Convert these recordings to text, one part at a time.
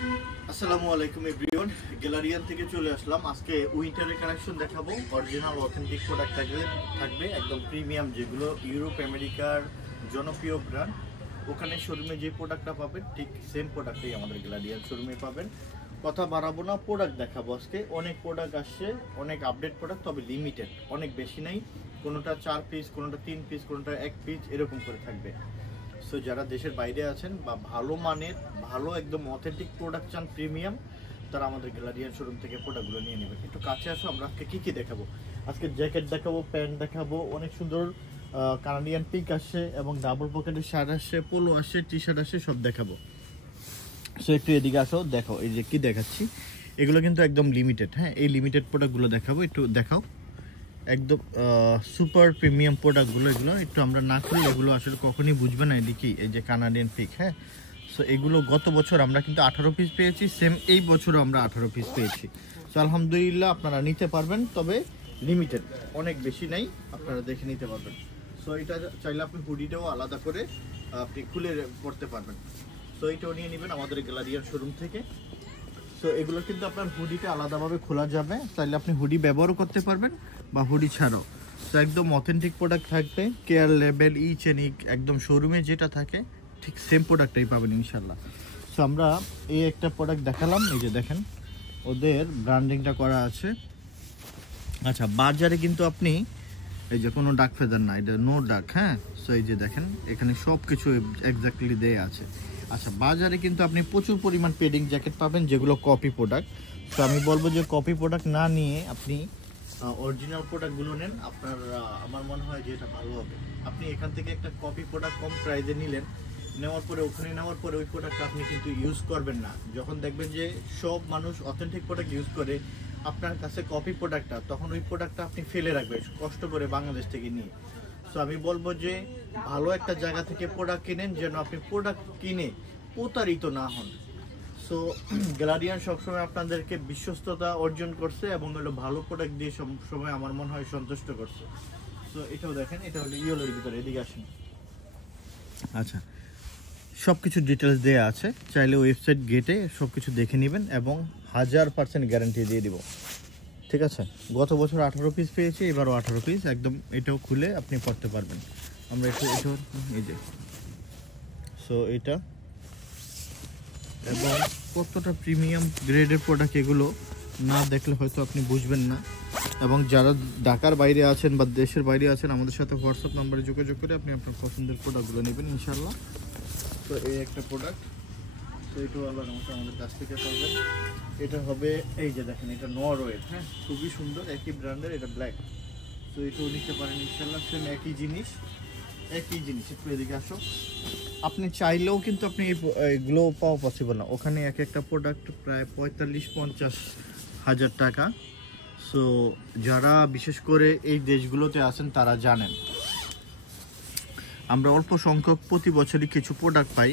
আসসালামু আলাইকুম এভরিওয়ান, গ্যালারিয়ান থেকে চলে আসলাম। আজকে উইন্টারের কালেকশন দেখাবো। অরিজিনাল অথেন্টিক প্রোডাক্ট থাকবে একদম প্রিমিয়াম, যেগুলো ইউরোপ আমেরিকার জনপ্রিয় ব্র্যান্ড। ওখানে শোরুমে যে প্রোডাক্টটা পাবেন ঠিক সেম প্রোডাক্টই আমাদের গ্যালারিয়ান শোরুমে পাবেন। কথা বাড়াবো না, প্রোডাক্ট দেখাবো আজকে। অনেক প্রোডাক্ট আসছে, অনেক আপডেট প্রোডাক্ট, তবে লিমিটেড, অনেক বেশি নাই। কোনোটা 4 পিস, কোনোটা 3 পিস, কোনোটা 1 পিস, এরকম করে থাকবে। সো যারা দেশের বাইরে আছেন বা ভালো মানের, ভালো একদম অথেন্টিক প্রোডাক্ট চান প্রিমিয়াম, তারা আমাদের গ্যালারিয়ান শোরুম থেকে প্রোডাক্টগুলো নিয়ে নেবেন। একটু কাছে আসো, আমরা আজকে কী দেখাবো। আজকে জ্যাকেট দেখাবো, প্যান্ট দেখাবো, অনেক সুন্দর কানাডিয়ান পিক আসছে এবং ডাবল পকেটের শার্ট আসছে, পোলো আসছে, টি শার্ট আসছে, সব দেখাবো। সো একটু এদিকে আসো, দেখো এই যে কী দেখাচ্ছি, এগুলো কিন্তু একদম লিমিটেড। হ্যাঁ, এই লিমিটেড প্রোডাক্টগুলো দেখাবো, একটু দেখাও। একদম সুপার প্রিমিয়াম প্রোডাক্টগুলো, এগুলো একটু আমরা না করলে এগুলো আসলে কখনই বুঝবে না। এদিকে এই যে কানাডিয়ান পিক, হ্যাঁ। সো এগুলো গত বছর আমরা কিন্তু 18 পিস পেয়েছি, সেম এই বছরও আমরা 18 পিস পেয়েছি। সো আলহামদুলিল্লাহ আপনারা নিতে পারবেন, তবে লিমিটেড, অনেক বেশি নাই, আপনারা দেখে নিতে পারবেন। সো এটা চাইলে আপনি হুডিটাও আলাদা করে আপনি খুলে পড়তে পারবেন। সো এইটাও নিয়ে নেবেন আমাদের গ্যালারিয়ার শোরুম থেকে। সো এগুলো কিন্তু আপনার হুডিটা আলাদাভাবে খোলা যাবে, চাইলে আপনি হুডি ব্যবহারও করতে পারবেন বা হুডি ছাড়াও। তো একদম অথেন্টিক প্রোডাক্ট থাকবে, care label each and each একদম শোরুমে যেটা থাকে ঠিক সেম প্রোডাক্টটাই পাবেন ইনশাল্লাহ। সো আমরা এই একটা প্রোডাক্ট দেখালাম, এই যে দেখেন ওদের ব্র্যান্ডিংটা করা আছে। আচ্ছা, বাজারে কিন্তু আপনি এই যে কোনো ডাক ফেদার না, এটা নো ডাক, হ্যাঁ। সো এই যে দেখেন এখানে সব কিছু এক্স্যাক্টলি দেয়া আছে। আচ্ছা, বাজারে কিন্তু আপনি প্রচুর পরিমাণ পেডিং জ্যাকেট পাবেন যেগুলো কপি প্রোডাক্ট। তো আমি বলবো যে কপি প্রোডাক্ট না নিয়ে আপনি অরিজিনাল প্রোডাক্টগুলো নেন, আপনার আমার মনে হয় যে এটা ভালো হবে। আপনি এখান থেকে একটা কপি প্রোডাক্ট কম প্রাইসে নিলেন, নেওয়ার পরে ওখানে নেওয়ার পরে ওই প্রোডাক্টটা আপনি কিন্তু ইউজ করবেন না। যখন দেখবেন যে সব মানুষ অথেন্টিক প্রোডাক্ট ইউজ করে, আপনার কাছে কপি প্রোডাক্টটা, তখন ওই প্রোডাক্টটা আপনি ফেলে রাখবেন কষ্ট করে বাংলাদেশ থেকে নিয়ে। সো আমি বলবো যে ভালো একটা জায়গা থেকে প্রোডাক্ট কিনেন, যেন আপনি প্রোডাক্ট কিনে প্রতারিত না হন। সো গ্যালারিয়ান সবসময় আপনাদেরকে বিশ্বস্ততা অর্জন করছে এবং হলো ভালো প্রোডাক্ট দিয়ে সবসময় আমার মনে হয় সন্তুষ্ট করছে। সো এটাও দেখেন, এটা হলো ইয়েলোর ভিতরে, এদিকে আসেন। আচ্ছা, সব কিছু ডিটেলস দেওয়া আছে, চাইলে ওয়েবসাইট গেটে সব কিছু দেখে নেবেন এবং 1000% গ্যারান্টি দিয়ে দিব, ঠিক আছে। গত বছর 18 পিস পেয়েছি, এবারও 18 পিস, একদম এটাও খুলে আপনি পড়তে পারবেন। আমরা একটু এটাও এই যে, সো এটা এবং কতটা প্রিমিয়াম গ্রেডের প্রোডাক্ট, এগুলো না দেখলে হয়তো আপনি বুঝবেন না। এবং যারা ঢাকার বাইরে আছেন বা দেশের বাইরে আছেন, আমাদের সাথে হোয়াটসঅ্যাপ নাম্বারে যোগাযোগ করে আপনি আপনার পছন্দের প্রোডাক্টগুলো নেবেন ইনশাল্লাহ। তো এই একটা প্রোডাক্ট, তো এটাও আলাদা মতো আমাদের কাছ থেকে পাবেন। এটা হবে এই যে দেখেন, এটা নরওয়ের, হ্যাঁ, খুবই সুন্দর, একই ব্র্যান্ডের, এটা ব্ল্যাক। তো এটাও নিতে পারেন ইনশাল্লাহ, সেম একই জিনিস। একটু এদিকে আসো। আপনি চাইলেও কিন্তু আপনি এগুলো পাওয়া পসিবল না, ওখানে এক একটা প্রোডাক্ট প্রায় 45-50 হাজার টাকা। সো যারা বিশেষ করে এই দেশগুলোতে আছেন তারা জানেন, আমরা অল্প সংখ্যক প্রতি বছরই কিছু প্রোডাক্ট পাই,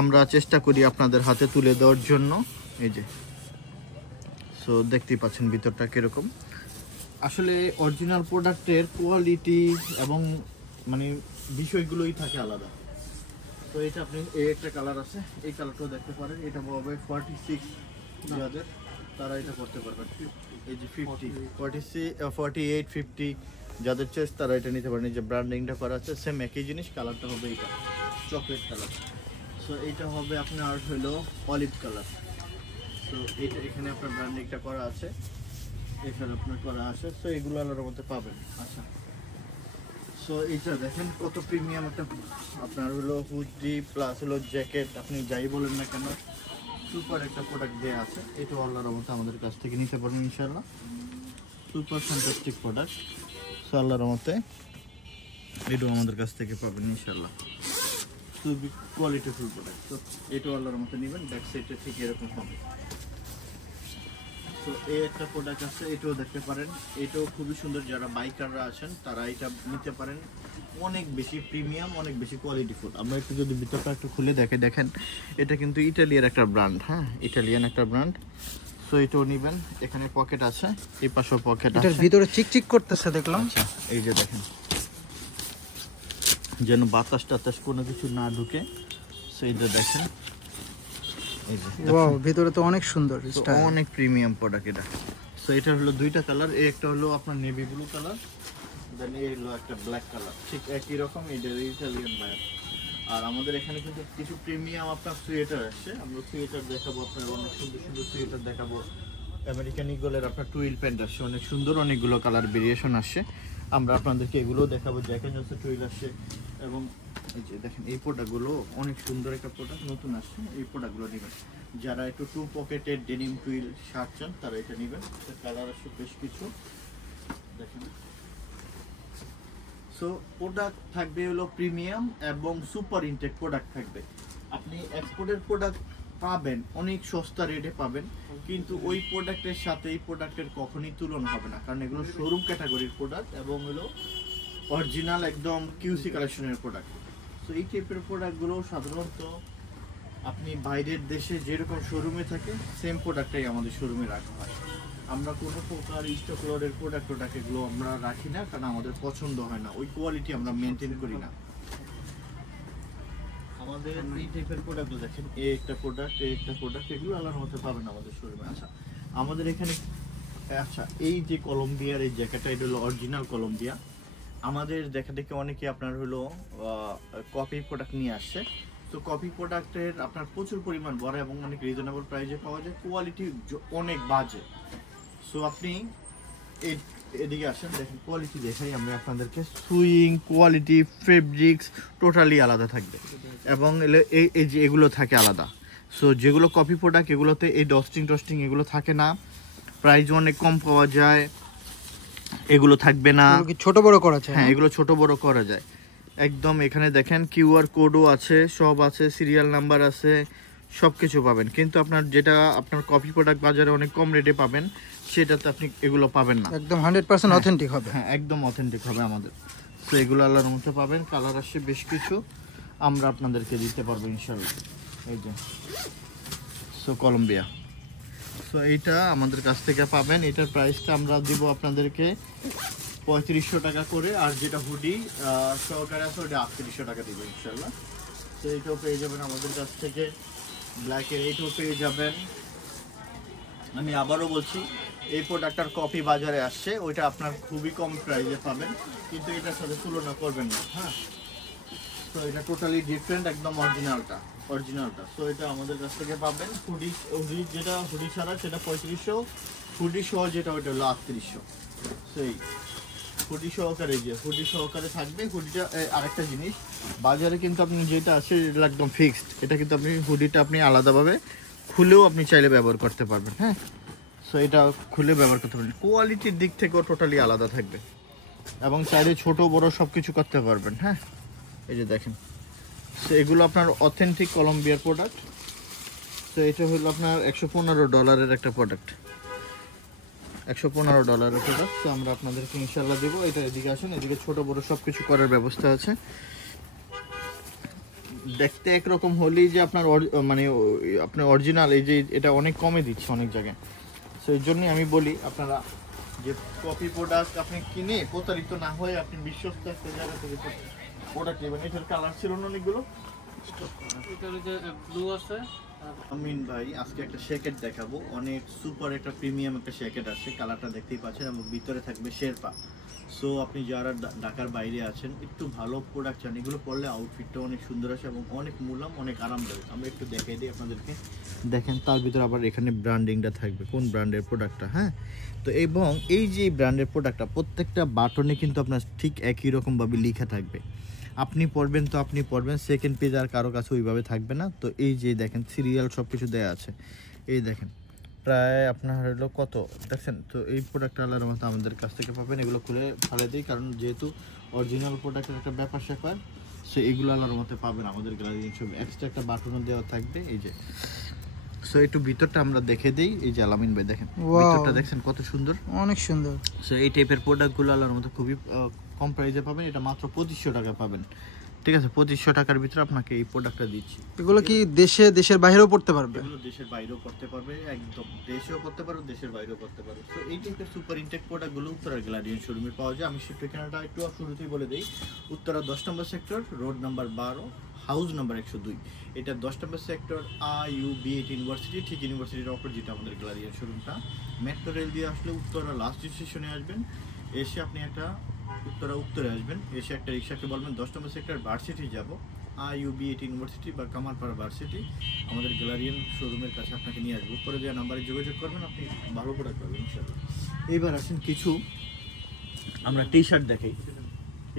আমরা চেষ্টা করি আপনাদের হাতে তুলে দেওয়ার জন্য। এই যে, সো দেখতেই পাচ্ছেন ভিতরটা কীরকম। আসলে অরিজিনাল প্রোডাক্টের কোয়ালিটি এবং মানে বিষয়গুলোই থাকে আলাদা। তো এটা আপনি, এই একটা কালার আছে, এই কালারটাও দেখতে পারেন, এটা হবে 46, যাদের তারা এটা করতে পারবেন। এই যে 50, 48, 50 যাদের চেস্ট, তারা এটা নিতে পারেন। এই যে ব্র্যান্ডিংটা করা আছে, সেম একই জিনিস, কালারটা হবে এটা চকলেট কালার। সো এইটা হবে আপনার হলো অলিভ কালার। তো এইটা এখানে আপনার ব্র্যান্ডিংটা করা আছে, এখানে আপনার করা আছে। সো এগুলো আলাদার মধ্যে পাবেন। আচ্ছা, সো এইটা দেখেন কত প্রিমিয়াম একটা আপনার হলো হুডি প্লাস হলো জ্যাকেট, আপনি যাই বলেন না কেন সুপার একটা প্রোডাক্ট দেওয়া আছে। এটাও আল্লাহর মতো আমাদের কাছ থেকে নিতে পারবেন ইনশাল্লাহ, সুপার ফ্যান্টাস্টিক প্রোডাক্ট। সো আল্লাহর মতে এটাও আমাদের কাছ থেকে পাবেন ইনশাল্লাহ, খুবই কোয়ালিটিফুল প্রোডাক্ট। তো এটাও আল্লাহর মতো নেবেন, ব্যাক সাইডটা ঠিক এরকম হবে। তো এই একটা প্রোডাক্ট আছে, এটাও দেখতে পারেন, এটাও খুবই সুন্দর। যারা বাইকাররা আছেন তারা এটা নিতে পারেন, অনেক বেশি প্রিমিয়াম, অনেক বেশি কোয়ালিটিফুল। আমরা একটু যদি ভিতরটা একটু খুলে দেখেন, এটা কিন্তু ইটালিয়ার একটা ব্র্যান্ড, হ্যাঁ, ইটালিয়ান একটা ব্র্যান্ড। সো এটাও নেবেন, এখানে পকেট আছে, এই পাশেও পকেট আছে, এটার ভিতরে চিকচিক করতেছে দেখলাম। আচ্ছা, এই যে দেখেন, যেন বাতাস টাতাস কোনো কিছু না ঢুকে। সো এইটা দেখেন, এই যে ওয়াও, ভিতরে তো অনেক সুন্দর তো স্টাইল। অনেক প্রিমিয়াম প্রোডাক্ট এটা। সো এটা হলো দুইটা কালার, একটা হলো আপনার নেভি ব্লু কালার, দেন এই হলো একটা ব্ল্যাক কালার, ঠিক একই রকম এটা ইটালিয়ান বায়ার। আর আমাদের এখানে কিন্তু কিছু প্রিমিয়াম আপনার সোয়েটার আসছে, আমরা সোয়েটার দেখাবো, আপনার অনেক সুন্দর সুন্দর সোয়েটার দেখাবো। আমেরিকান ইগলের আপনার টুইল প্যান্ট আসছে, অনেক সুন্দর, অনেকগুলো কালার ভেরিয়েশন আসছে, আমরা আপনাদেরকে এগুলো দেখাবো। জ্যাকেট জনসের টুইল আসছে, এবং এই যে দেখেন এই প্রোডাক্টগুলো অনেক সুন্দর একটা প্রোডাক্ট নতুন আসছে, এই প্রোডাক্টগুলো নেবেন। যারা একটু টু পকেটের ডেনিম টুইল শার্ট চান তারা এটা নেবেন, কালার আসছে বেশ কিছু দেখেন। সো প্রোডাক্ট থাকবে হলো প্রিমিয়াম এবং সুপার ইনটেক প্রোডাক্ট থাকবে। আপনি এক্সপোর্টের প্রোডাক্ট পাবেন অনেক সস্তা রেটে পাবেন, কিন্তু ওই প্রোডাক্টের সাথে এই প্রোডাক্টের কখনোই তুলনা হবে না, কারণ এগুলো শোরুম ক্যাটাগরির প্রোডাক্ট এবং হলো অরিজিনাল একদম কিউসি কালেকশনের প্রোডাক্ট। তো এই টাইপের প্রোডাক্টগুলো সাধারণত আপনি বাইরের দেশে যেরকম শোরুমে থাকে সেম প্রোডাক্টটাই আমাদের শোরুমে রাখা হয়। আমরা কোনো প্রকার স্টক লটের প্রোডাক্ট এগুলো আমরা রাখি না, কারণ আমাদের পছন্দ হয় না, ওই কোয়ালিটি আমরা মেনটেন করি না। আমাদের এই টাইপের প্রোডাক্ট দেখেন, এই একটা প্রোডাক্ট এগুলো আলাদার মধ্যে পাবেন আমাদের শোরুমে। আচ্ছা আমাদের এখানে, আচ্ছা এই যে কলম্বিয়ার এই জ্যাকেটটা, এটা হলো অরিজিনাল কলম্বিয়া। আমাদের দেখা দেখে অনেকে আপনার হলো কপি প্রোডাক্ট নিয়ে আসছে। তো কপি প্রোডাক্টের আপনার প্রচুর পরিমাণ বড় এবং অনেক রিজনেবল প্রাইসে পাওয়া যায়, কোয়ালিটি অনেক বাজে। সো আপনি এদিকে আসেন, দেখেন কোয়ালিটি দেখাই আমরা আপনাদেরকে। সুইং কোয়ালিটি, ফেব্রিক্স টোটালি আলাদা থাকবে, এবং এই যে এগুলো থাকে আলাদা। সো যেগুলো কপি প্রোডাক্ট এগুলোতে এই ডস্টিং এগুলো থাকে না, প্রাইস অনেক কম পাওয়া যায়, এগুলো থাকবে না। এগুলো কি ছোট বড় করা যায়? হ্যাঁ এগুলো ছোট বড় করা যায় একদম। এখানে দেখেন কিউআর কোডও আছে, সব আছে, সিরিয়াল নাম্বার আছে, সব কিছু পাবেন। কিন্তু আপনার যেটা আপনার কপি প্রোডাক্ট বাজারে অনেক কম রেটে পাবেন, সেটাতে আপনি এগুলো পাবেন না। একদম 100% অথেন্টিক হবে। হ্যাঁ একদম অথেন্টিক হবে আমাদের। তো এগুলো আল্লাহর মধ্যে পাবেন, কালার আসছে বেশ কিছু, আমরা আপনাদেরকে দিতে পারবো ইনশাল্লাহ। এই যে সো কলম্বিয়া, সো এইটা আমাদের কাছ থেকে পাবেন। এটার প্রাইসটা আমরা দিব আপনাদেরকে 3500 টাকা করে, আর যেটা হুডি সহকারে আছে ওটা 3800 টাকা দিব ইনশাল্লাহ। তো এইটাও পেয়ে যাবেন আমাদের কাছ থেকে, ব্ল্যাকের এইটাও পেয়ে যাবেন। আমি আবারও বলছি, এই প্রোডাক্টটার কপি বাজারে আসছে, ওইটা আপনার খুবই কম প্রাইসে পাবেন, কিন্তু এটার সাথে তুলনা করবেন না। হ্যাঁ তো এটা টোটালি ডিফারেন্ট, একদম অরিজিনালটা। সো এটা আমাদের কাছ থেকে পাবেন। হুডি যেটা হুডি ছাড়া সেটা 3500, হুডি সহ যেটা ওইটা হলো 3800। সেই হুডি সহকারে, যে হুডি সহকারে থাকবে। হুডিটা আরেকটা জিনিস, বাজারে কিন্তু আপনি যেটা আছে এটা একদম ফিক্সড, এটা কিন্তু আপনি হুডিটা আপনি আলাদাভাবে খুলেও আপনি চাইলে ব্যবহার করতে পারবেন। হ্যাঁ সো এটা খুলে ব্যবহার করতে পারবেন, কোয়ালিটির দিক থেকেও টোটালি আলাদা থাকবে, এবং চাইলে ছোট বড় সব কিছু করতে পারবেন। হ্যাঁ এই যে দেখেন, সো এগুলো আপনার অথেন্টিক কলম্বিয়ার প্রোডাক্ট। তো এটা হলো আপনার $115 একটা প্রোডাক্ট, $115 প্রোডাক্ট। তো আমরা আপনাদেরকে ইনশাল্লাহ দেবো। এটা এদিকে আসেন, এদিকে ছোট বড় সব কিছু করার ব্যবস্থা আছে। দেখতে একরকম হলেই যে আপনার মানে আপনার অরিজিনাল, এই যে এটা অনেক কমে দিচ্ছে অনেক জায়গায়। সো এই জন্যই আমি বলি আপনারা যে কপি প্রোডাক্ট আপনি কিনে প্রতারিত না হয়ে আপনি বিশ্বস্ত একটা জায়গা থেকে প্রোডাক্ট নেবেন। এটার কালার ছিল না অনেকগুলো, ব্লু আছে। আমিন ভাই আজকে একটা জ্যাকেট দেখাবো, অনেক সুপার একটা প্রিমিয়াম একটা জ্যাকেট আসছে, কালারটা দেখতেই পাচ্ছেন, এবং ভিতরে থাকবে শেরপা। সো আপনি যারা ঢাকার বাইরে আছেন, একটু ভালো প্রোডাক্ট চান, এগুলো পরলে আউটফিটটা অনেক সুন্দর আসে এবং অনেক মূলাম, অনেক আরামদায়ক। আমরা একটু দেখাই দিই আপনাদেরকে, দেখেন তার ভিতরে আবার এখানে ব্র্যান্ডিংটা থাকবে, কোন ব্র্যান্ডের প্রোডাক্টটা। হ্যাঁ তো এবং এই যে ব্র্যান্ডের প্রোডাক্টটা প্রত্যেকটা বাটনে কিন্তু আপনার ঠিক একই রকমভাবে লেখা থাকবে, আপনি পড়বেন তো আপনি পড়বেন, সেকেন্ড পেজ আর কারো কাছে ওইভাবে থাকবে না। তো এই যে দেখেন সিরিয়াল সব কিছু দেওয়া আছে, এই দেখেন প্রায় আপনার হলো কত দেখছেন। তো এই প্রোডাক্টটা আল্লাহর মতো আমাদের কাছ থেকে পাবেন। এগুলো খুলে ফেলে দিই, কারণ যেহেতু অরিজিনাল প্রোডাক্টের একটা ব্যাপার স্যাপার, সো এগুলো আল্লাহর মতো পাবেন আমাদের গ্যালারি। সব এক্সট্রা একটা বাটনও দেওয়া থাকবে, এই যে। সো একটু ভিতরটা আমরা দেখে দিই, এই যে আলামিন ভাই দেখেন ভিতরটা দেখছেন কত সুন্দর, অনেক সুন্দর। সো এই টাইপের প্রোডাক্টগুলো আল্লাহর মতো খুবই কম প্রাইসে পাবেন। এটা মাত্র 2500 টাকা পাবেন, ঠিক আছে? 2500 টাকার ভিতরে আপনাকে এই প্রোডাক্টটা দিচ্ছি। এগুলো কি দেশের বাইরেও পড়তে পারবে? এগুলো দেশের বাইরেও করতে পারবে, একদম দেশেও করতে পারো, দেশের বাইরেও করতে পারো। তো এই টাইপের সুপার ইনটেক প্রোডাক্টগুলো উত্তরার গ্যালারিয়ান শোরুমে পাওয়া যায়। আমি সেই ঠিকানাটা একটু শুরুতেই বলে দিই, Uttara 10 number sector, road number 12, house number 102। এটা 10 নম্বর সেক্টর IUB8 ইউনিভার্সিটি, ঠিক ইউনিভার্সিটির অপোজিট আমাদের গ্যালারিয়ান শোরুমটা। মেট্রো রেল দিয়ে আসলে উত্তরা লাস্ট স্টেশনে আসবেন, এসে আপনি একটা উত্তরে আসবেন, এসে একটা রিক্সাকে বলবেন 10 নম্বর সেক্টর ভার্সিটি যাব, IUB8 ইউনিভার্সিটি বা কামারপাড়া ভার্সিটি, আমাদের গ্যালারিয়ান শোরুমের কাছে আপনাকে নিয়ে আসবো। উপরে দেওয়া নাম্বারে যোগাযোগ করবেন, আপনি ভালো প্রোডাক্ট পাবেন ইনশাআল্লাহ। এইবার আসেন কিছু আমরা টি শার্ট দেখাই।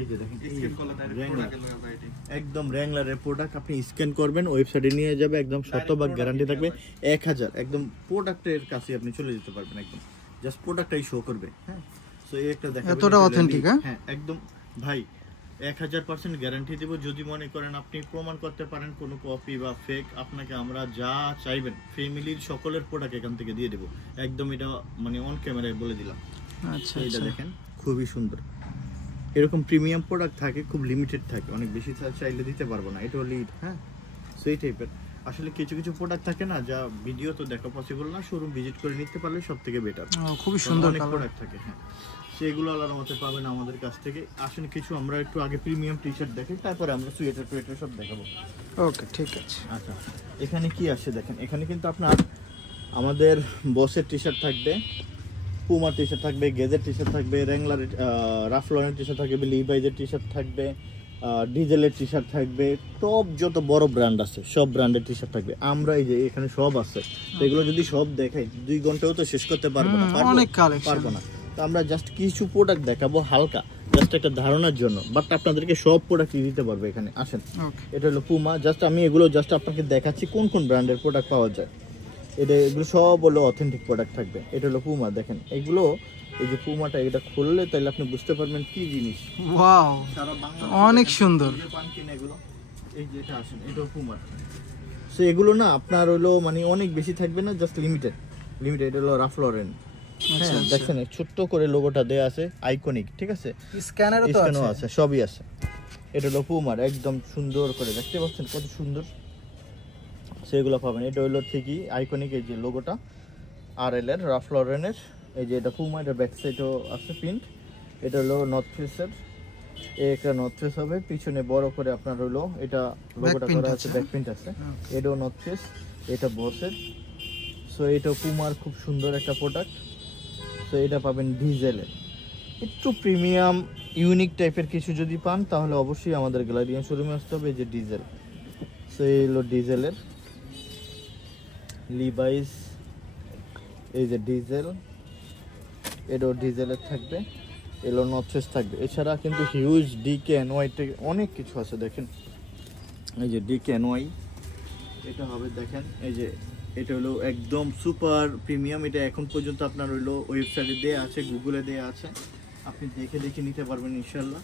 এই যে দেখেন একদম র্যাংলারের প্রোডাক্ট, আপনি স্ক্যান করবেন, ওয়েবসাইটে নিয়ে যাবে, একদম শতভাগ গ্যারান্টি থাকবে, 1000 একদম প্রোডাক্টের কাছে আপনি চলে যেতে পারবেন, একদম জাস্ট প্রোডাক্টটাই শো করবে। হ্যাঁ, সো এই একটা দেখা এতটা অথেন্টিক। হ্যাঁ একদম ভাই 1000% গ্যারান্টি দেব। যদি মনে করেন আপনি প্রমাণ করতে পারেন কোনো কপি বা ফেক, আপনাকে আমরা যা চাইবেন ফ্যামিলির সকলের প্রোডাক্ট এখান থেকে দিয়ে দেবো, একদম এটা মানে অন ক্যামেরায় বলে দিলাম। আচ্ছা, এটা দেখেন খুবই সুন্দর, এরকম প্রিমিয়াম প্রোডাক্ট থাকে, খুব লিমিটেড থাকে, অনেক বেশি চাইলে দিতে পারবো না, এটা লিড। হ্যাঁ, সো এই টাইপের আসলে কিছু কিছু প্রোডাক্ট থাকে না যা ভিডিও তো দেখা পসিবল না, শোরুম ভিজিট করে নিতে পারলে সব থেকে বেটার। খুবই সুন্দর অনেক প্রোডাক্ট থাকে। হ্যাঁ, সেগুলো আলাদা মতে পাবেন আমাদের কাছ থেকে। আসেন কিছু আমরা একটু আগে প্রিমিয়াম টি শার্ট দেখি, তারপরে আমরা সোয়েটার টোয়েটার সব দেখাবো। ওকে, ঠিক আছে। আচ্ছা, এখানে কি আসে দেখেন, এখানে কিন্তু আপনার আমাদের বসের টি শার্ট থাকবে, পুমা টি শার্ট থাকবে, গেজের টি শার্ট থাকবে, র্যাংলার রাফলনের টি শার্ট থাকবে, লিভাইজের টি শার্ট থাকবে, ডিজেলের টি শার্ট থাকবে, টপ যত বড় ব্র্যান্ড আছে সব ব্র্যান্ডের টি শার্ট থাকবে। আমরা এই যে এখানে সব আছে, তো এগুলো যদি সব দেখাই 2 ঘন্টাও তো শেষ করতে পারবো না, অনেক কালেকশন পারবো না। তো আমরা জাস্ট কিছু প্রোডাক্ট দেখাবো হালকা, জাস্ট একটা ধারণার জন্য, বাট আপনাদেরকে সব প্রোডাক্ট দিতে পারবো এখানে। আসেন, এটা হলো পুমা, জাস্ট আমি এগুলো জাস্ট আপনাকে দেখাচ্ছি কোন কোন ব্র্যান্ডের প্রোডাক্ট পাওয়া যায়। এগুলো সব হলো অথেন্টিক প্রোডাক্ট থাকবে। এটা হলো পুমা, দেখেন এগুলো, এই যে পুমাটা এটা খুললে তাহলে আপনি বুঝতে পারবেন কি জিনিস। ওয়াও, সারা বাংলা অনেক সুন্দর। এগুলো এই যে এটা আসেন, এটাও পুমা। সো এগুলো না আপনার হলো মানে অনেক বেশি থাকবে না, জাস্ট লিমিটেড। এটা হলো রাফ লরেন। হ্যাঁ, দেখছেন ছোট্ট করে লোগোটা দেয়া আছে, আইকনিক, ঠিক আছে, স্ক্যানারও তো আছে, সবই আছে। এটা হলো পুমার, একদম সুন্দর করে দেখতে পাচ্ছেন কত সুন্দর, সেগুলো পাবেন। এটা হলো ঠিকই আইকনিক, এই যে লোগোটা RL এর, রাফ লরেনের। এই যে এটা পুমা, এটা ব্যাক সাইডও আছে প্রিন্ট। এটা হলো নর্থ ফেসের, একটা নর্থ ফেস হবে, পিছনে বড় করে আপনার হলো এটা লোগোটা করা আছে, ব্যাক প্রিন্ট আছে। এটাও নর্থ ফেস, এটা বসের। সো এটা পুমার খুব সুন্দর একটা প্রোডাক্ট। সো এটা পাবেন ডিজেলের, একটু প্রিমিয়াম ইউনিক টাইপের কিছু যদি পান তাহলে অবশ্যই আমাদের গ্যালারিয়ান শোরুমে আসতে হবে। এই যে ডিজেল, সো এই হলো ডিজেলের লিভাইস, এই যে ডিজেল, এটাও ডিজেলের থাকবে, এলো নর্থওয়েস্ট থাকবে। এছাড়া কিন্তু হিউজ DKNY অনেক কিছু আছে, দেখেন এই যে DKNY, এটা হবে দেখেন, এই যে এটা হলো একদম সুপার প্রিমিয়াম। এটা এখন পর্যন্ত আপনার হলো ওয়েবসাইটে দেয়া আছে, গুগলে দেয়া আছে, আপনি দেখে নিতে পারবেন ইনশাল্লাহ।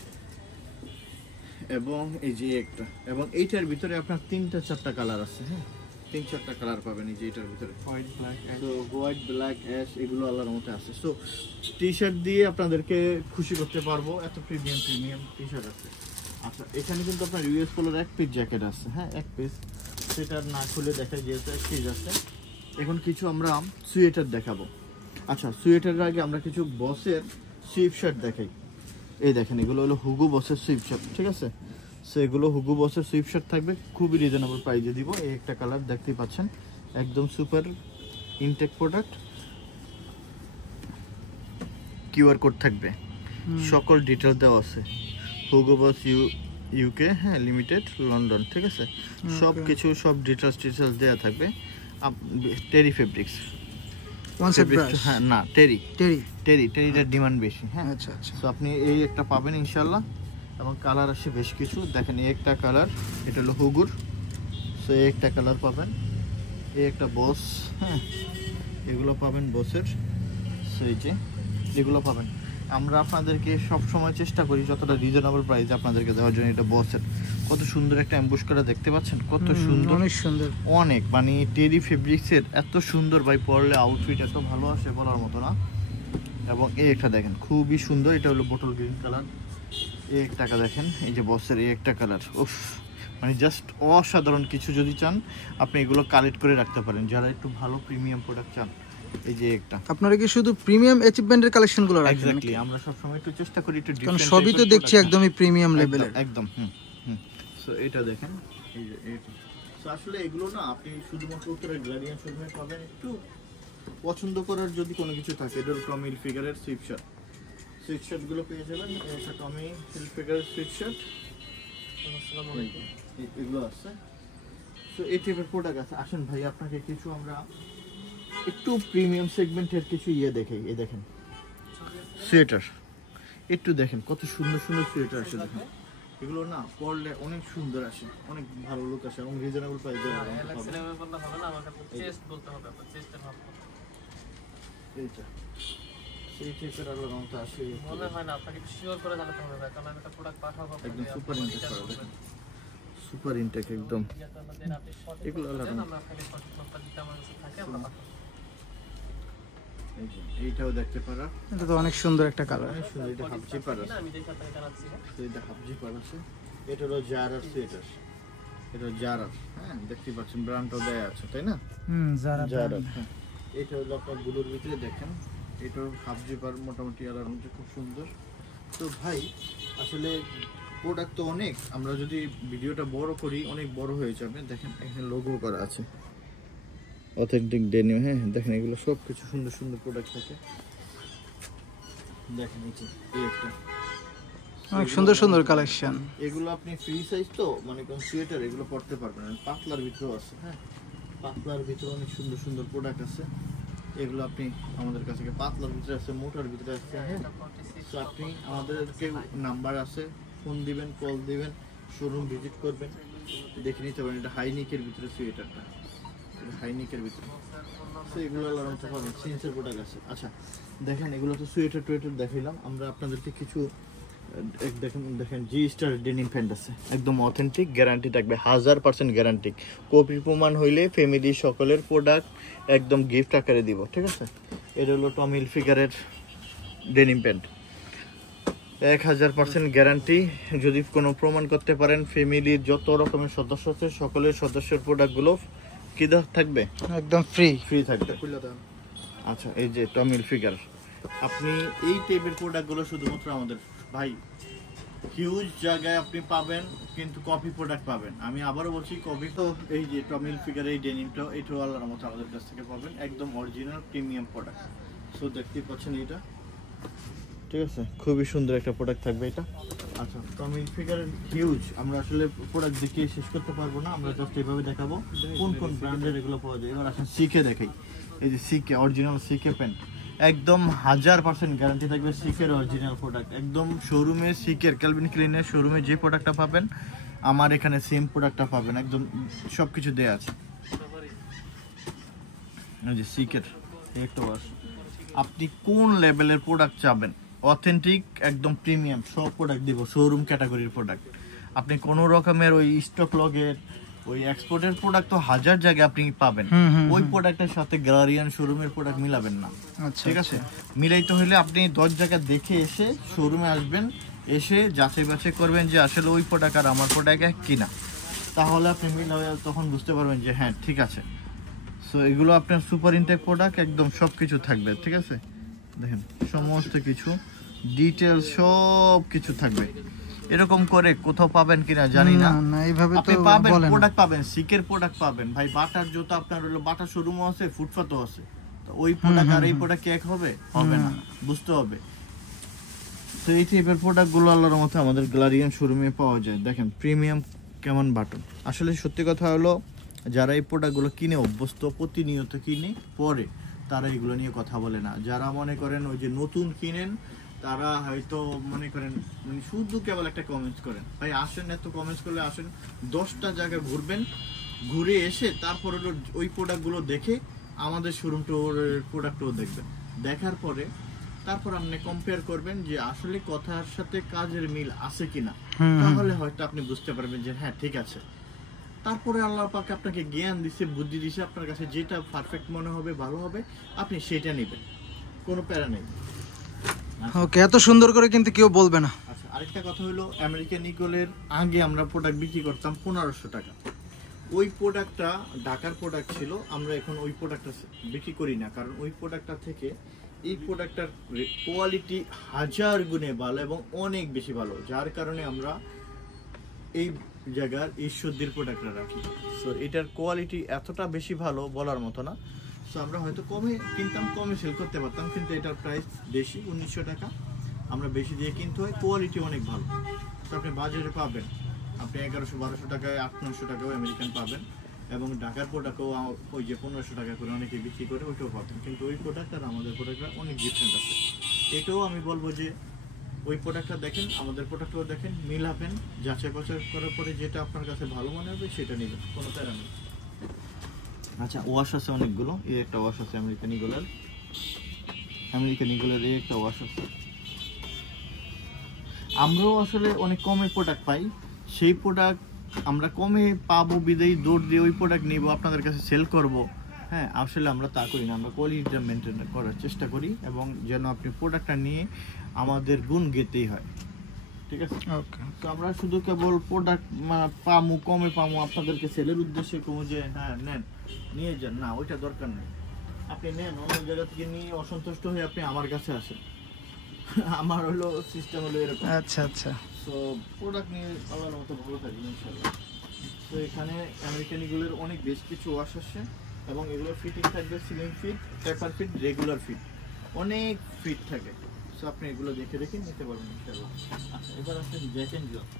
এবং এই যে একটা, এবং এইটার ভিতরে আপনার 3-4টা কালার আছে। হ্যাঁ, 3-4টা কালার পাবেন এই যে এটার ভিতরে, হোয়াইট, ব্ল্যাক, অ্যাশ, এগুলো আল্লাহর মতে আছে। সো টি শার্ট দিয়ে আপনাদেরকে খুশি করতে পারবো, এত প্রিমিয়াম টি শার্ট আছে। আচ্ছা, এখানে কিন্তু আপনার US পোলোর 1 পিস জ্যাকেট আছে। হ্যাঁ, 1 পিস, সেটা না খুলে দেখা যেহেতু 1 পিস আছে। এখন কিছু আমরা সোয়েটার দেখাবো। আচ্ছা, সোয়েটারের আগে আমরা কিছু বসের সুইপ শার্ট দেখাই। এই দেখেন এগুলো হলো হুগো বসের সুইপ শার্ট, ঠিক আছে। সো এগুলো হুগো বসের সুইপ শার্ট থাকবে, খুবই রিজনেবল প্রাইসে দিব। এই একটা কালার দেখতেই পাচ্ছেন, একদম super intact product. QR code থাকবে, সকল ডিটেল দেওয়া আছে। হুগো বস UK, হ্যাঁ, লিমিটেড, লন্ডন, ঠিক আছে, সব কিছু সব ডিটেলস দেওয়া থাকবে। টেরি ফেব্রিক্স, হ্যাঁ না, টেরিটার ডিমান্ড বেশি। হ্যাঁ, আচ্ছা আচ্ছা। সো আপনি এই একটা পাবেন ইনশাল্লাহ। এবং কালার আসে বেশ কিছু, দেখেন এই একটা কালার, এটা হলো হুগুর। সো এই একটা কালার পাবেন, এই একটা বস। হ্যাঁ, এগুলো পাবেন বসের। সো এই যে এগুলো পাবেন। আমরা আপনাদেরকে সব সময় চেষ্টা করি যতটা রিজনেবল প্রাইসে আপনাদেরকে দেওয়ার জন্য। এটা বসের, কত সুন্দর একটা অ্যাম্বুশ করা, দেখতে পাচ্ছেন কত সুন্দর, অনেক সুন্দর, অনেক মানে টেরি ফেব্রিক্সের, এত সুন্দর ভাই, পরলে আউটফিট এত ভালো আসে বলার মতো না। এবং এই একটা দেখেন খুবই সুন্দর, এটা হলো বোটল গ্রিন কালার। এই একটা দেখেন, এই যে বসের এই একটা কালার, উফ, মানে জাস্ট অসাধারণ কিছু। যদি চান আপনি এগুলো কালেক্ট করে রাখতে পারেন, যারা একটু ভালো প্রিমিয়াম প্রোডাক্ট চান। এই যে একটা, আপনারা কি শুধু প্রিমিয়াম অ্যাচিভমেন্টের কালেকশনগুলো রাখেন? এক্স্যাক্টলি, আমরা সব সময় একটু চেষ্টা করি একটু কারণ ডিফারেন্ট, সবই তো দেখছি একদমই প্রিমিয়াম লেভেলের। একদম। সো এটা দেখেন, এই যে এটা তো আসলে এগুলো না আপনি শুধুমাত্র উত্তরের গ্লাডিয়ান শোরুমে পাবেন। একটু পছন্দ করার যদি কোনো কিছু থাকে, এটা টমি হিলফিগারের সুইট শার্ট গুলো পেয়ে যাবেন। এটা টমি হিলফিগারের সুইট শার্ট, আসসালামু আলাইকুম। এগুলো আছে। তো এই টাইপের প্রোডাক্ট আছে। আসেন ভাই আপনাকে কিছু আমরা একটু প্রিমিয়াম সেগমেন্টের কিছু দেখাই। এই দেখেন সোয়েটার, একটু দেখেন কত সুন্দর সুন্দর সোয়েটার আছে। দেখেন এগুলো না পরলে অনেক সুন্দর আসে, অনেক ভালো লুক আসে এবং রিজনেবল প্রাইসে বললে হবে না, আমাকে চেস্ট বলতে হবে, আপনার চেস্টের ভাব বলতে হবে। এইটা সেই টাইপের আলাদা মতো আসে। মনে হয় না, আপনাকে শিওর করে জানাতে হবে ভাই, কারণ আমি একটা প্রোডাক্ট পাঠাবো একদম সুপার ইনটেক করা, দেখেন সুপার ইনটেক একদম। এগুলো আলাদা। আমরা খালি সঠিক মাত্রা দিতে আমার কাছে থাকে, আমরা পাঠাবো। এই যে এইটাও দেখতে পারা, এটা তো অনেক সুন্দর একটা কালার। অনেক সুন্দর। এটা হাফ জিপার আছে, আমি দেখে আপনাকে জানাচ্ছি। তো এটা হাফ জিপার আছে। এটা হলো জারার সোয়েটার, এটা জারার। হ্যাঁ দেখতে পাচ্ছেন ব্র্যান্ডটাও দেয়া আছে, তাই না? জারার। হ্যাঁ এটা হলো আপনার গুলোর ভিতরে দেখেন, এটার হাফ জিপার মোটামুটি আলার মধ্যে খুব সুন্দর। তো ভাই আসলে প্রোডাক্ট তো অনেক, আমরা যদি ভিডিওটা বড় করি অনেক বড় হয়ে যাবে। দেখেন এখানে লোগো করা আছে অথেন্টিক ডেনিম। হ্যাঁ দেখেন এগুলো সব কিছু সুন্দর সুন্দর প্রোডাক্ট থাকে। দেখেন এই যে এই একটা অনেক সুন্দর সুন্দর কালেকশন। এগুলো আপনি ফ্রি সাইজ তো মানে কোন সোয়েটার এগুলো পড়তে পারবেন না। পাতলার ভিতরেও আছে। হ্যাঁ পাতলার ভিতরে অনেক সুন্দর সুন্দর প্রোডাক্ট আছে। এগুলো আপনি আমাদের কাছে পাতলার ভিতরে আছে, মোটার ভিতরে আছে। হ্যাঁ তো আপনি আমাদেরকে নাম্বার আছে, ফোন দিবেন, কল দিবেন, শোরুম ভিজিট করবেন, দেখে নিতে পারেন। এটা হাইনিকের ভিতরে সোয়েটারটা, এটা হাইনিকের ভিতরে। তো এগুলো আলাদা পাবেন, সিন্সের প্রোডাক্ট আছে। আচ্ছা দেখেন এগুলো তো সোয়েটার টোয়েটার দেখাইলাম। আমরা আপনাদেরকে কিছু দেখেন জি স্টার ডেনিম প্যান্ট আছে, একদম অথেন্টিক, গ্যারান্টি থাকবে 1000% গ্যারান্টি। কপি প্রমাণ হইলে ফ্যামিলি সকলের প্রোডাক্ট একদম গিফট আকারে দিব, ঠিক আছে? এটা হলো টমি হিলফিগারের ডেনিম প্যান্ট, 1000% গ্যারান্টি। যদি কোনো প্রমাণ করতে পারেন ফ্যামিলির যত রকমের সদস্য আছে সকলের সদস্যের প্রোডাক্টগুলো কি থাকবে, একদম ফ্রি থাকবে। আচ্ছা এই যে টমি হিলফিগার, আপনি এই টাইপের প্রোডাক্টগুলো শুধুমাত্র আমাদের ভাই হিউজ জায়গায় আপনি পাবেন, কিন্তু কপি প্রোডাক্ট পাবেন। আমি আবারও বলছি কপি। তো এই যে টমি হিলফিগার এই ডেনিমটা, এটাও আল্লাহর মতো আমাদের কাছ থেকে পাবেন, একদম অরিজিনাল প্রিমিয়াম প্রোডাক্ট। সো দেখতেই পাচ্ছেন এটা, ঠিক আছে? খুবই সুন্দর একটা প্রোডাক্ট থাকবে এটা। আচ্ছা টমি হিলফিগারের হিউজ, আমরা আসলে প্রোডাক্ট দেখিয়ে শেষ করতে পারবো না, আমরা জাস্ট এইভাবে দেখাবো কোন কোন ব্র্যান্ডের এগুলো পাওয়া যায়। এবার আসেন সিকে দেখাই। এই যে সিকে অরিজিনাল সিকে প্যান্ট, একদম 1000% গ্যারান্টি থাকবে। সিকের অরিজিনাল প্রোডাক্ট একদম শোরুমে, সিকের ক্যালভিন ক্লিনের শোরুমে যে প্রোডাক্টটা পাবেন আমার এখানে সেম প্রোডাক্টটা পাবেন, একদম সব কিছু দেওয়া আছে। এই যে সিকের একটা ওয়াশ, আপনি কোন লেভেলের প্রোডাক্ট চাবেন, অথেন্টিক একদম প্রিমিয়াম সব প্রোডাক্ট দিব, শোরুম ক্যাটাগরির প্রোডাক্ট। আপনি কোনো রকমের ওই স্টক লগের ওই এক্সপোর্টের প্রোডাক্ট তো 1000 জায়গায় আপনি পাবেন, ওই প্রোডাক্টের সাথে গ্যালারিয়ান শোরুমের প্রোডাক্ট মিলাবেন না, ঠিক আছে? মিলাইতে হলে আপনি 10 জায়গা দেখে এসে শোরুমে আসবেন, এসে যাচাই বাছাই করবেন যে আসলে ওই প্রোডাক্ট আর আমার প্রোডাক্ট এক কিনা, তাহলে আপনি মিলাবে, তখন বুঝতে পারবেন যে হ্যাঁ ঠিক আছে। সো এগুলো আপনার সুপার ইনটেক প্রোডাক্ট, একদম সব কিছু থাকবে, ঠিক আছে? দেখেন সমস্ত কিছু ডিটেইলস সব কিছু থাকবে। এরকম করে কোথাও পাবেন কিনা জানি না, না এইভাবে তো আপনি পাবেন বলেন না। প্রোডাক্ট পাবেন, সিকের প্রোডাক্ট পাবেন ভাই। বাটার জুতো আপনার হলো বাটার শোরুমও আছে, ফুটপাতও আছে, তো ওই প্রোডাক্ট আর এই প্রোডাক্ট কি এক হবে? হবে না, বুঝতে হবে। তো এই টাইপের প্রোডাক্টগুলো আল্লাহর মতো আমাদের গ্যালারিয়ান শোরুমে পাওয়া যায়। দেখেন প্রিমিয়াম কেমন বাটন। আসলে সত্যি কথা হলো যারা এই প্রোডাক্টগুলো কিনে অভ্যস্ত, প্রতিনিয়ত কিনে পরে, তারা এগুলো নিয়ে কথা বলে না। যারা মনে করেন ওই যে নতুন কিনেন তারা হয়তো মনে করেন মানে শুধু কেবল একটা কমেন্টস করেন, ভাই আসেন, এত কমেন্টস করলে আসেন 10টা জায়গায় ঘুরবেন, ঘুরে এসে তারপর হলো ওই প্রোডাক্টগুলো দেখে আমাদের শোরুমটোর প্রোডাক্টও দেখবেন, দেখার পরে তারপর আপনি কম্পেয়ার করবেন যে আসলে কথার সাথে কাজের মিল আছে কিনা, তাহলে হয়তো আপনি বুঝতে পারবেন যে হ্যাঁ ঠিক আছে। তারপরে আল্লাহ পাক আপনাকে জ্ঞান দিছে, বুদ্ধি দিছে, আপনার কাছে যেটা পারফেক্ট মনে হবে, ভালো হবে, আপনি সেটা নেবেন, কোনো প্যারা নেই। ওকে, এত সুন্দর করে কিন্তু কেউ বলবে না। আচ্ছা আরেকটা কথা হলো, আমেরিকান ইগলের আগে আমরা প্রোডাক্ট বিক্রি করতাম 1500 টাকা। ওই প্রোডাক্টটা ঢাকার প্রোডাক্ট ছিল, আমরা এখন ওই প্রোডাক্টটা বিক্রি করি না, কারণ ওই প্রোডাক্টটা থেকে এই প্রোডাক্টটার কোয়ালিটি 1000 গুণে ভালো এবং অনেক বেশি ভালো, যার কারণে আমরা এই জায়গার ঈশ্বরদীর প্রোডাক্টটা রাখি। সো এটার কোয়ালিটি এতটা বেশি ভালো বলার মতো না। সো আমরা হয়তো কমে কিনতাম, কমে সেল করতে পারতাম, কিন্তু এটার প্রাইস বেশি 1900 টাকা। আমরা বেশি দিয়ে কিনতে হয়, কোয়ালিটি অনেক ভালো। তো আপনি বাজারে পাবেন, আপনি 1100-1200 টাকায় 800-900 টাকাও আমেরিকান পাবেন, এবং ঢাকার প্রোডাক্টও ওই যে 1500 টাকা করে অনেকে বিক্রি করে ওইটাও পাবেন। কিন্তু ওই প্রোডাক্ট আর আমাদের প্রোডাক্টটা অনেক ডিফারেন্ট আছে। এটাও আমি বলবো যে ওই প্রোডাক্টটা দেখেন, আমাদের প্রোডাক্টটাও দেখেন, মিলাবেন, যাচাই বাছাই করার পরে যেটা আপনার কাছে ভালো মনে হবে সেটা নেবেন, কোনো প্যারা নেই। আচ্ছা, ওয়াশ আছে অনেকগুলো। এই একটা ওয়াশ আছে আমেরিকান ইগলের, এই একটা ওয়াশ আছে। আমরাও আসলে অনেক কমে প্রোডাক্ট পাই, সেই প্রোডাক্ট আমরা কমে পাবো বিদেই দৌড় দিয়ে ওই প্রোডাক্ট নিব, আপনাদের কাছে সেল করব। হ্যাঁ, আসলে আমরা তা করি না, আমরা কোয়ালিটিটা মেনটেন করার চেষ্টা করি, এবং যেন আপনি প্রোডাক্টটা নিয়ে আমাদের গুণ গেতেই হয়। ঠিক আছে, ওকে। তো আমরা শুধু কেবল প্রোডাক্ট পামু, কমে পামু, আপনাদেরকে সেলের উদ্দেশ্যে কমু যে হ্যাঁ নেন নিয়ে যান, না, ওইটা দরকার নেই। আপনি নেন, অন্য জায়গা থেকে নিয়ে অসন্তুষ্ট হয়ে আপনি আমার কাছে আসেন। আমার হলো সিস্টেম হলো এরকম। আচ্ছা আচ্ছা। সো প্রোডাক্ট নিয়ে আল্লাহর মতো ভালো থাকবে ইনশাআল্লাহ। তো এখানে আমেরিকান ইগলের অনেক বেশ কিছু ওয়াশ আসছে, এবং এগুলো ফিটিং থাকবে slim fit, paper fit, regular fit, অনেক ফিট থাকে। সো আপনি এগুলো দেখে দেখে নিতে পারবেন ইনশাআল্লাহ। আচ্ছা, এবার আসলে Jack and Jones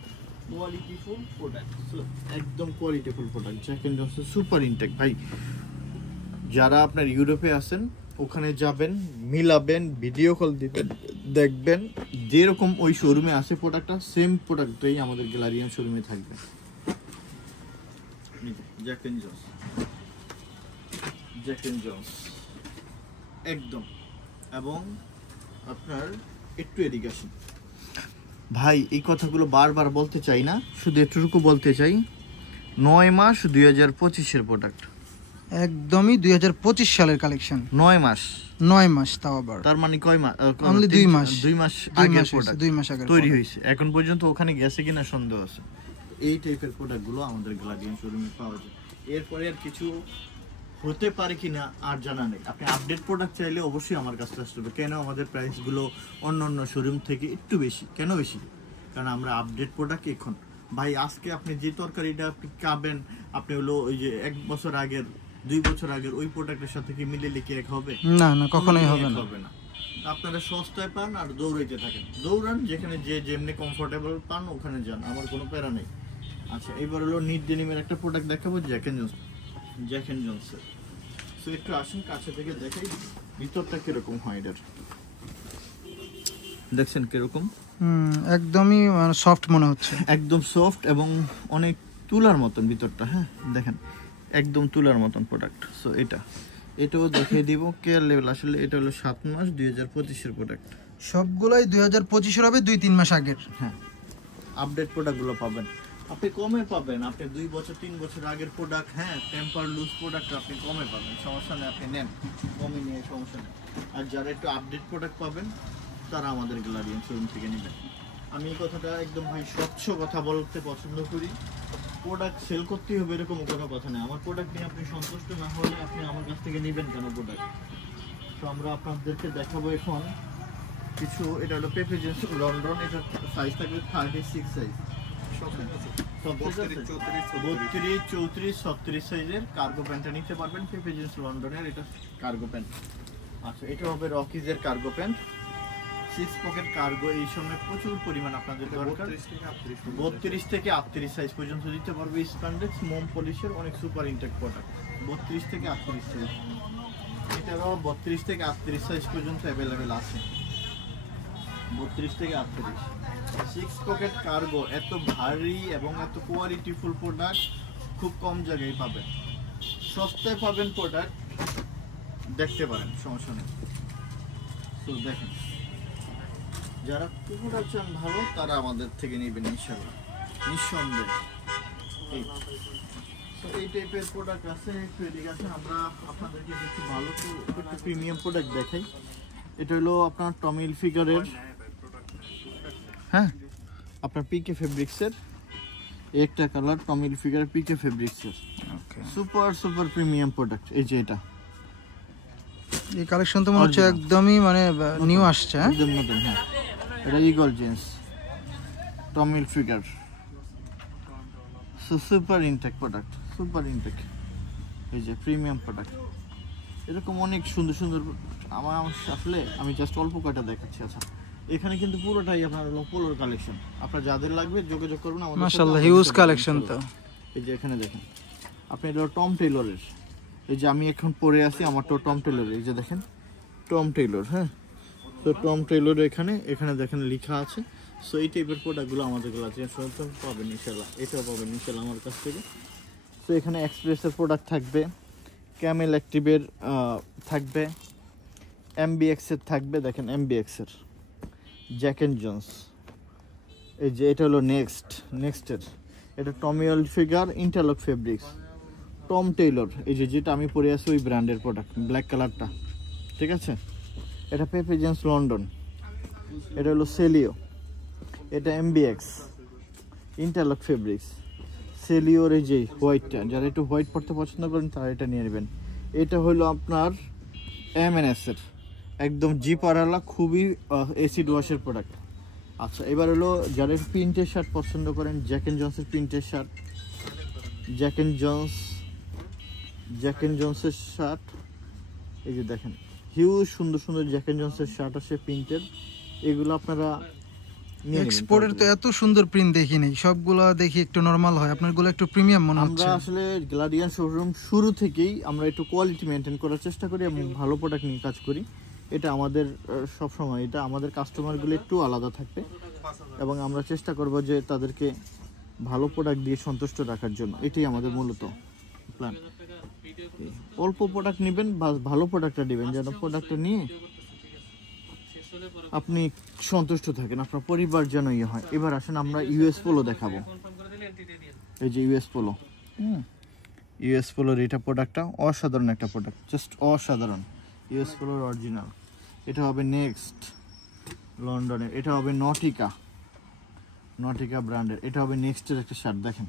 qualityful product. So একদম qualityful product, Jack and Jones super intake ভাই। যারা আপনার ইউরোপে আছেন ওখানে যাবেন, মিলাবেন, ভিডিও কল দিবেন, দেখবেন যেরকম ওই শোরুমে আছে প্রোডাক্টটা, সেম প্রোডাক্টটাই আমাদের গ্যালারিয়ান শোরুমে থাকবে। Jack and Jones, Jack and Jones একদম। এবং আপনার একটু এদিকে আসেন ভাই, এই কথাগুলো বারবার বলতে চাই না, শুধু এটুকু বলতে চাই, 9 মাস 2025-এর প্রোডাক্ট, একদমই 2025 সালের কালেকশন। 9 মাস, 9 মাস, তাও আবার। তার মানে কয় মাস? অনলি 2 মাস। 2 মাস 2 আগের মাস প্রোডাক্ট, 2 মাস আগে তৈরি হয়েছে, এখন পর্যন্ত ওখানে গেছে কিনা সন্দেহ আছে। এই টাইপের প্রোডাক্টগুলো আমাদের গ্যালারিয়ান শোরুমে পাওয়া যায়। এরপরে আর কিছু হতে পারে কিনা আর জানা নেই। আপনি আপডেট প্রোডাক্ট চাইলে অবশ্যই আমার কাছে আসতে হবে। কেন আমাদের প্রাইসগুলো অন্য অন্য শোরুম থেকে একটু বেশি? কেন বেশি? কারণ আমরা আপডেট প্রোডাক্ট এখন ভাই, আজকে আপনি যে তরকারিটা আপনি খাবেন, আপনি হলো ওই যে 1 বছর আগের, 2 বছর আগের ওই প্রোডাক্টের সাথে কি মিলে কি এক হবে? না না, কখনোই হবে না। আপনারা সস্তায় পান আর দৌড়াইতে থাকেন, দৌড়ান, যেখানে যে যেমনি কমফোর্টেবল পান ওখানে যান, আমার কোনো প্যারা নেই। আচ্ছা, এবার হলো নিট ডেনিমের একটা প্রোডাক্ট দেখাবো, জ্যাক এন্ড জন্সের। সো একটু আসুন কাছে থেকে দেখাই ভিতরটা কিরকম হয়। এটার দেখছেন কিরকম? একদমই সফট মনে হচ্ছে, একদম সফট এবং অনেক তুলার মতন ভিতরটা। হ্যাঁ দেখেন, একদম তুলার মতন প্রোডাক্ট। সো এটাও দেখিয়ে দিব কেয়ার লেভেল। আসলে এটা হলো 7 মাস 2025-এর প্রোডাক্ট, সবগুলাই 2025-এর হবে, 2-3 মাস আগের। হ্যাঁ, আপডেট প্রোডাক্টগুলো পাবেন, আপনি কমে পাবেন। আপনি 2 বছর 3 বছর আগের প্রোডাক্ট, হ্যাঁ টেম্পার লুজ প্রোডাক্ট আপনি কমে পাবেন, সমস্যা নেই, আপনি নেন, কমে নিয়ে সমস্যা নেই। আর যারা একটু আপডেট প্রোডাক্ট পাবেন তারা আমাদের গ্যালারিয়ান শোরুম থেকে নেবেন। আমি এই কথাটা একদম ভাই স্বচ্ছ কথা বলতে পছন্দ করি। প্রোডাক্ট সেল করতেই হবে এরকম কোনো কথা নেই। আমার প্রোডাক্ট নিয়ে আপনি সন্তুষ্ট না হলে আপনি আমার কাছ থেকে নেবেন কেন প্রোডাক্ট? তো আমরা আপনাদেরকে দেখাবো এখন কিছু। এটা হলো পেপে জিন্স লন্ডন, এটা সাইজ থাকবে 36 সাইজ, 32, 34, 36 সাইজের কার্গো প্যান্টটা নিতে পারবেন। পেপে জিন্স লন্ডনের এটা কার্গো প্যান্ট। আচ্ছা, এটা হবে রকিজের কার্গো প্যান্ট, 6 পকেট কার্গো। এই সময় প্রচুর পরিমাণ আপনাদের দরকার, 32 থেকে 38 সাইজ পর্যন্ত দিতে পারবে। স্প্যান্ডেক্স মোম পলিশের অনেক সুপার ইনটেক প্রোডাক্ট, 32 থেকে 38 সাইজ। এটারও 32 থেকে 38 সাইজ পর্যন্ত অ্যাভেলেবেল আছে, 32 থেকে 38। 6 পকেট কার্গো, এত ভারী এবং এত কোয়ালিটিফুল প্রোডাক্ট খুব কম জায়গায় পাবেন, সস্তায় পাবেন প্রোডাক্ট, দেখতে পারেন, সমস্যা নেই। তো দেখেন, যারা প্রোডাক্ট চান ভালো তারা আমাদের থেকে নেবেন ইনশাআল্লাহ, নিঃসন্দেহে। তো এই টাইপের প্রোডাক্ট আছে, একটু এদিকে আছে, আমরা আপনাদেরকে কিছু ভালো একটু প্রিমিয়াম প্রোডাক্ট দেখাই। এটা হলো আপনার টমি হিলফিগারের, হ্যাঁ আপনার পিকে ফেব্রিক্সের একটা কালার, টমি হিলফিগার পিকে ফেব্রিক্সের সুপার সুপার প্রিমিয়াম প্রোডাক্ট। এই যে এটা, এই কালেকশন তো মনে হচ্ছে একদমই মানে নিউ আসছে, একদম নতুন। হ্যাঁ, এটা Eagle jeans Tommy Hilfiger, super intact product, super intact, এই যে প্রিমিয়াম প্রোডাক্ট। এরকম অনেক সুন্দর সুন্দর আমার আসলে আমি জাস্ট অল্প কয়টা দেখাচ্ছি। আচ্ছা, এখানে কিন্তু পুরোটাই আপনার হলো পোলোর কালেকশন। আপনার যাদের লাগবে যোগাযোগ করবেন আমাদের সাথে। মাশাআল্লাহ হিউজ কালেকশন তো। এই যে এখানে দেখেন, আপনি এটা টম টেইলরের, এই যে আমি এখন পরে আছি আমার তো টম টেইলর, এই যে দেখেন টম টেইলর। হ্যাঁ, তো টম টেইলর এখানে দেখেন লেখা আছে। সো এই টাইপের প্রোডাক্টগুলো আমাদের কাছে পাবেন ইনশাল্লাহ, এটাও পাবেন ইনশাল্লাহ আমার কাছ থেকে। তো এখানে এক্সপ্রেসের প্রোডাক্ট থাকবে, ক্যামেল অ্যাক্টিভের থাকবে, এমবিএক্সের থাকবে, দেখেন এমবিএক্সের, জ্যাক অ্যান্ড জন্স, এই যে এটা হলো নেক্সটের, এটা টমি Hilfiger interlock fabrics, Tom Taylor, এই যে যেটা আমি পরে আছি ওই ব্র্যান্ডের প্রোডাক্ট, ব্ল্যাক কালারটা, ঠিক আছে। এটা পেপে জেন্স লন্ডন, এটা হলো সেলিও, এটা এমবিএক্স ইন্টারলক ফেব্রিক্স, সেলিওর এই যে হোয়াইটটা, যারা একটু হোয়াইট পড়তে পছন্দ করেন তারা এটা নিয়ে নেবেন। এটা হলো আপনার এমএনএসের একদম জিপারওয়ালা, খুবই অ্যাসিড ওয়াশের প্রোডাক্ট। আচ্ছা, এবার হলো যারা প্রিন্টের শার্ট পছন্দ করেন, জ্যাক অ্যান্ড জন্সের প্রিন্টের শার্ট, জ্যাক অ্যান্ড জন্সের শার্ট, এই যে দেখেন হিউজ সুন্দর সুন্দর জ্যাক অ্যান্ড জন্সের শার্ট আছে প্রিন্টের, এগুলো আপনারা এক্সপোর্টের তো এত সুন্দর প্রিন্ট দেখি নাই, সবগুলো দেখি একটু নরমাল হয়, আপনারগুলো একটু প্রিমিয়াম মনে হচ্ছে। আমরা আসলে গ্যালারিয়ান শোরুম শুরু থেকেই আমরা একটু কোয়ালিটি মেনটেন করার চেষ্টা করি এবং ভালো প্রোডাক্ট নিয়ে কাজ করি। এটা আমাদের সবসময়, এটা আমাদের কাস্টমারগুলো একটু আলাদা থাকবে এবং আমরা চেষ্টা করব যে তাদেরকে ভালো প্রোডাক্ট দিয়ে সন্তুষ্ট রাখার জন্য, এটাই আমাদের মূলত প্ল্যান। অল্প প্রোডাক্ট নেবেন, ভালো প্রোডাক্টটা নেবেন, যেন প্রোডাক্টটা নিয়ে আপনি সন্তুষ্ট থাকেন, আপনার পরিবার যেন ইয়ে হয়। এবার আসেন আমরা ইউএস পোলো দেখাবো, এই যে ইউএস পোলো, ইউএস পোলোর এটা প্রোডাক্টটা অসাধারণ একটা প্রোডাক্ট, জাস্ট অসাধারণ। ইউএস পোলোর অরিজিনাল, এটা হবে নেক্সট লন্ডনের, এটা হবে নটিকা ব্র্যান্ডের, এটা হবে নেক্সটের একটা শার্ট। দেখেন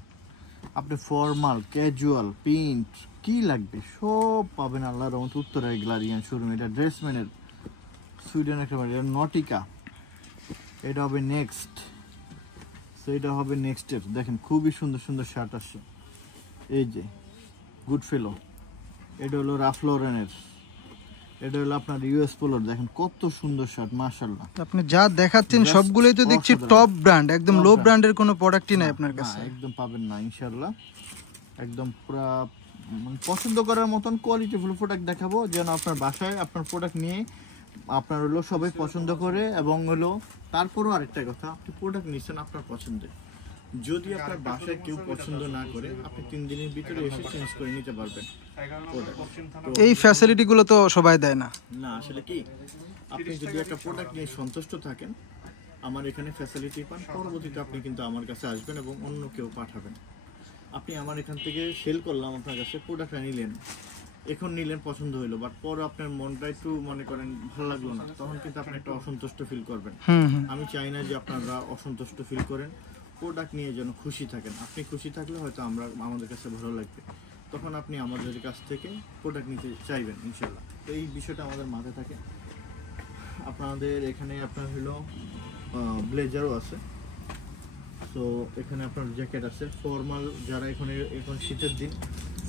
আপনি ফর্মাল, ক্যাজুয়াল, প্রিন্ট কি লাগবে সব পাবেন আল্লাহর রহমতে উত্তরা গ্যালারিয়ান শোরুম। এটা ড্রেসম্যানের সুইডেন একটা ব্র্যান্ড, এটা নটিকা, এটা হবে নেক্সট। সো এটা হবে নেক্সটের, দেখেন খুবই সুন্দর সুন্দর শার্ট আসছে, এই যে গুড ফেলো, এটা হলো রাফ লরেনের, এটা হলো আপনার ইউএস পোলোর, দেখেন কত সুন্দর শার্ট মাশাআল্লাহ। আপনি যা দেখাচ্ছেন সবগুলোই তো দেখছি টপ ব্র্যান্ড, একদম লো ব্র্যান্ডের কোনো প্রোডাক্টই নাই আপনার কাছে। একদম পাবেন না ইনশাআল্লাহ, একদম পুরো পছন্দ করার মতন কোয়ালিটিফুল প্রোডাক্ট দেখাবো, যেন আপনার বাসায় আপনার প্রোডাক্ট নিয়ে আপনার হলো সবাই পছন্দ করে। এবং হলো তারপরও আরেকটা কথা, আপনি প্রোডাক্ট নিচ্ছেন আপনার পছন্দের, যদি আপনার বাসায় কেউ পছন্দ না করে আপনি 3 দিনের ভিতরে এসে চেঞ্জ করে নিতে পারবেন। এই ফ্যাসিলিটিগুলো তো সবাই দেয় না। না আসলে কি, আপনি যদি একটা প্রোডাক্ট নিয়ে সন্তুষ্ট থাকেন, আমার এখানে ফ্যাসিলিটি পান, পরবর্তীতে আপনি কিন্তু আমার কাছে আসবেন এবং অন্য কেউ পাঠাবেন। আপনি আমার এখান থেকে সেল করলাম আপনার কাছে, প্রোডাক্টটা নিলেন, এখন নিলেন পছন্দ হইলো, বাট পর আপনার মনটা একটু মনে করেন ভালো লাগলো না, তখন কিন্তু আপনি একটা অসন্তুষ্ট ফিল করবেন। আমি চাই না যে আপনারা অসন্তুষ্ট ফিল করেন, প্রোডাক্ট নিয়ে যেন খুশি থাকেন। আপনি খুশি থাকলে হয়তো আমাদের কাছে ভালো লাগবে, তখন আপনি আমাদের কাছ থেকে প্রোডাক্ট নিতে চাইবেন ইনশাল্লাহ। তো এই বিষয়টা আমাদের মাথায় থাকে। আপনাদের এখানে আপনার হলো ব্লেজারও আছে, তো এখানে আপনার জ্যাকেট আছে, ফর্মাল যারা এখন শীতের দিন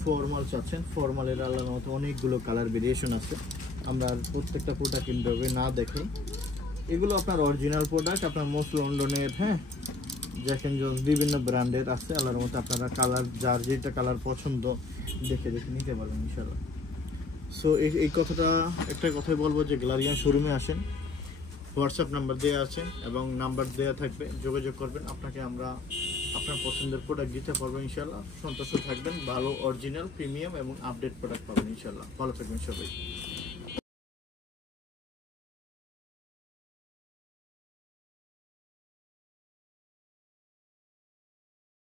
ফর্মাল চাচ্ছেন, ফর্মালের আলাদা মতো অনেকগুলো কালার ভেরিয়েশন আছে। আমরা প্রত্যেকটা প্রোডাক্ট ইনভাবে না দেখে, এগুলো আপনার অরিজিনাল প্রোডাক্ট, আপনার মোস্ট লন্ডনের, হ্যাঁ জ্যাক অ্যান্ড জন্স বিভিন্ন ব্র্যান্ডের আছে আল্লাহর মতো। আপনারা কালার যার যেটা কালার পছন্দ দেখে নিতে পারবেন ইনশাআল্লাহ। সো এই কথাটা একটা কথাই বলবো যে গ্যালারিয়ান শোরুমে আসেন, হোয়াটসঅ্যাপ নাম্বার দেওয়া আছে এবং নাম্বার দেওয়া থাকবে, যোগাযোগ করবেন, আপনাকে আমরা আপনার পছন্দের প্রোডাক্ট দিতে পারবো ইনশাআল্লাহ। সন্তুষ্ট থাকবেন, ভালো অরিজিনাল প্রিমিয়াম এবং আপডেট প্রোডাক্ট পাবেন ইনশাআল্লাহ। ভালো থাকবেন সবাই।